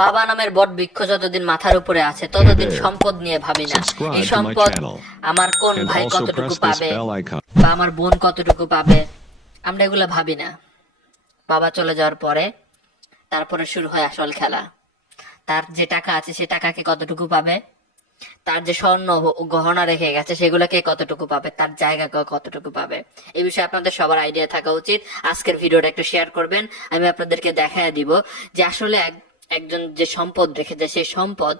বাবা নামের বট বৃক্ষ যতদিন মাথার উপরে আছে ততদিন সম্পদ নিয়ে ভাবি না। এই সম্পদ আমার কোন ভাই কতটুকু পাবে বা আমার বোন কতটুকু পাবে, আমরা এগুলো ভাবি না। বাবা চলে যাওয়ার পরে তারপরে শুরু হয় আসল খেলা। তার যে টাকা আছে সে টাকাকে কতটুকু পাবে, তার যে স্বর্ণ গহনা রেখে গেছে সেগুলোকে কতটুকু পাবে, তার জায়গা কতটুকু পাবে, এই বিষয়ে আপনাদের সবার আইডিয়া থাকা উচিত। আজকের ভিডিওটা একটু শেয়ার করবেন, আমি আপনাদেরকে দেখায় দিব যে আসলে একজন যে সম্পদ রেখেছে সেই সম্পদ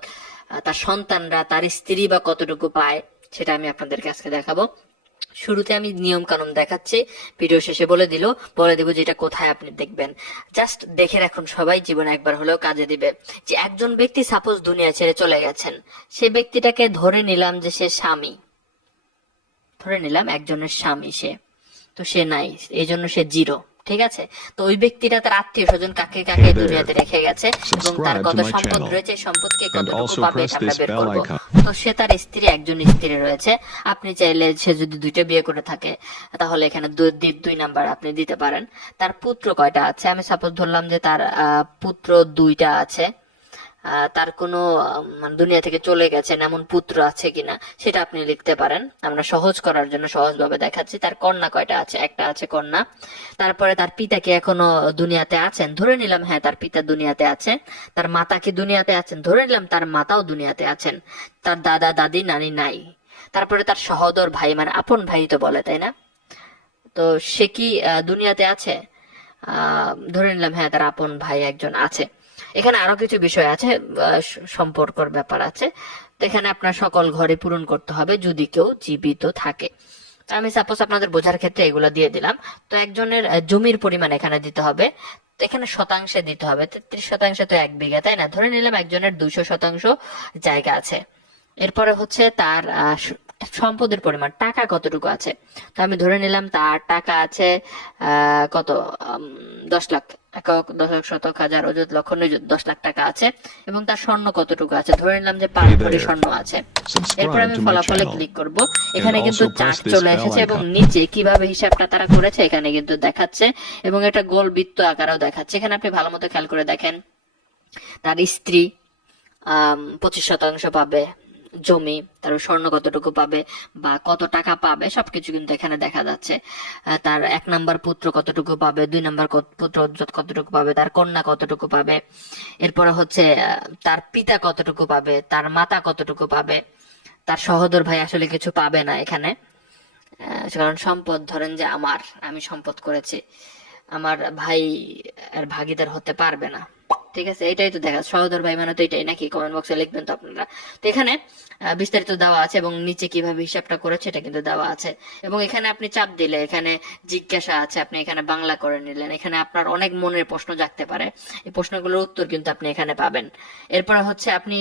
তার সন্তানরা, তার স্ত্রী বা কতটুকু পায়, সেটা আমি আপনাদেরকে আজকে দেখাবো। শুরুতে আমি নিয়ম কানুন দেখাচ্ছি, ভিডিও শেষে বলে দিব যে এটা কোথায় আপনি দেখবেন। জাস্ট দেখে রাখুন, সবাই জীবনে একবার হলেও কাজে দিবে। যে একজন ব্যক্তি সাপোজ দুনিয়া ছেড়ে চলে গেছেন, সে ব্যক্তিটাকে ধরে নিলাম যে সে স্বামী, ধরে নিলাম একজনের স্বামী সে, তো সে নাই, এই জন্য সে জিরো। ঠিক আছে, তো ওই ব্যক্তিটা তার আত্মীয় স্বজন কাকে কাকে দুনিয়াতে রেখে গেছে এবং তার কত সম্পদ রয়েছে, সম্পদকে কতটুকু পাবে এটা আমরা বের করবো। তো সে তার স্ত্রী, একজন স্ত্রী রয়েছে। আপনি চাইলে সে যদি দুইটা বিয়ে করে থাকে তাহলে এখানে দুই নাম্বার আপনি দিতে পারেন। তার পুত্র কয়টা আছে, আমি সাপোজ ধরলাম যে তার পুত্র দুইটা আছে। তার কোনো মানে দুনিয়া থেকে চলে গেছেন এমন পুত্র আছে কিনা সেটা আপনি লিখতে পারেন। আমরা সহজ করার জন্য সহজভাবে দেখাচ্ছি। তার কন্যা কয়টা আছে, একটা আছে কন্যা। তারপরে তার পিতা কি এখনো দুনিয়াতে আছেন, ধরে নিলাম হ্যাঁ তার পিতা দুনিয়াতে আছে। তার মাতা কি দুনিয়াতে আছেন, ধরে নিলাম তার মাতাও দুনিয়াতে আছেন। তার দাদা দাদি নানি নাই। তারপরে তার সহোদর ভাই, মানে আপন ভাই তো বলে, তাই না? তো সে কি দুনিয়াতে আছে? ধরে নিলাম হ্যাঁ তার আপন ভাই একজন আছে। এখানে আরো কিছু বিষয় আছে, সম্পর্কর ব্যাপার আছে। তো এখানে আপনার সকল ঘরে পূরণ করতে হবে যদি কেউ জীবিত থাকে। আমি সাপোজ আপনাদের বোঝার ক্ষেত্রে এগুলো দিয়ে দিলাম। তো একজনের জমির পরিমাণ এখানে দিতে হবে। তো এখানে শতাংশে দিতে হবে, 33% তো 1 বিঘা, তাই না? ধরে নিলাম একজনের 200% জায়গা আছে। এরপরে হচ্ছে তার সম্পদের পরিমাণ, টাকা কতটুকু আছে। তো আমি ধরে নিলাম তার টাকা আছে কত, 10 লাখ, একক, দশক, শতক, হাজার, অযুত, লক্ষ, নিযুত, 10 লাখ টাকা আছে। এবং তার স্বর্ণ কতটুকু আছে, ধরে নিলাম যে 5 ভরি স্বর্ণ আছে। এরপর আমি ফলাফলে ক্লিক করব। এখানে কিন্তু চার্ট চলে এসেছে এবং নিচে কিভাবে হিসাবটা তারা করেছে এখানে কিন্তু দেখাচ্ছে এবং এটা গোল বৃত্ত আকারেও দেখাচ্ছে। এখানে আপনি ভালো মতো খেয়াল করে দেখেন, তার স্ত্রী 25% পাবে জমি, তার স্বর্ণ কতটুকু পাবে বা কত টাকা পাবে সবকিছু কিন্তু এখানে দেখা যাচ্ছে। তার 1 নাম্বার পুত্র কতটুকু পাবে, 2 নাম্বার পুত্র কতটুকু পাবে, তার কন্যা কতটুকু পাবে, এরপরে হচ্ছে তার পিতা কতটুকু পাবে, তার মাতা কতটুকু পাবে। তার সহোদর ভাই আসলে কিছু পাবে না এখানে, কারণ সম্পদ ধরেন যে আমি সম্পদ করেছি, আমার ভাই আর ভাগিদার হতে পারবে না। ঠিক আছে, এটাই তো দেখা, সহোদর ভাই মানে তো এটাই নাকি? কমেন্ট বক্সে লিখবেন তো আপনারা। তো এখানে বিস্তারিত দেওয়া আছে এবং নিচে কিভাবে হিসাবটা করেছে এটা কিন্তু দেওয়া আছে। এবং এখানে আপনি চাপ দিলে এখানে জিজ্ঞাসা আছে, আপনি এখানে বাংলা করে নিলেন। এখানে আপনার অনেক মনের প্রশ্ন জাগতে পারে, এই প্রশ্নগুলোর উত্তর কিন্তু আপনি এখানে পাবেন। এরপরে হচ্ছে আপনি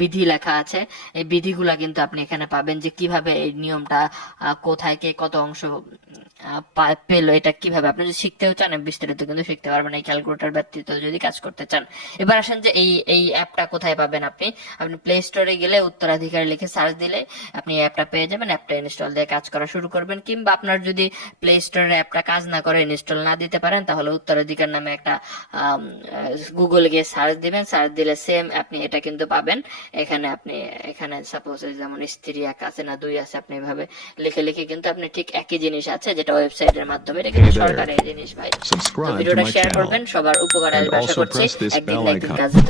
বিধি লেখা আছে, এই বিধিগুলা কিন্তু আপনি এখানে পাবেন, যে কিভাবে এই নিয়মটা কোথায় কে কত অংশ পেলো, এটা কিভাবে আপনি যদি শিখতেও চান বিস্তারিত কিন্তু শিখতে পারবেন এই ক্যালকুলেটর ব্যতীত যদি কাজ করতে চান। এবার আসেন যে এই অ্যাপটা কোথায় পাবেন। আপনি প্লে স্টোরে গেলে উত্তরাধিকার লিখে সার্চ দিলে আপনি অ্যাপটা পেয়ে যাবেন। অ্যাপটা ইনস্টল দিয়ে কাজ করা শুরু করবেন, কিংবা আপনার যদি প্লে স্টোরে অ্যাপটা কাজ না করে, ইনস্টল না দিতে পারেন, তাহলে উত্তরাধিকার নামে একটা গুগল গিয়ে সার্চ দিবেন, সার্চ দিলে সেম আপনি এটা কিন্তু পাবেন। এখানে সাপোজ যেমন স্ত্রী 1 আছে না 2 আছে, আপনি এভাবে লিখে লিখে কিন্তু আপনি ঠিক একই জিনিস আছে যেটা ওয়েবসাইটের মাধ্যমে, এটা কিন্তু সরকারি জিনিস ভাই। তো ভিডিওটা শেয়ার করবেন, সবার উপকার আসবে আশা করছি। একদিন না একদিন কাজে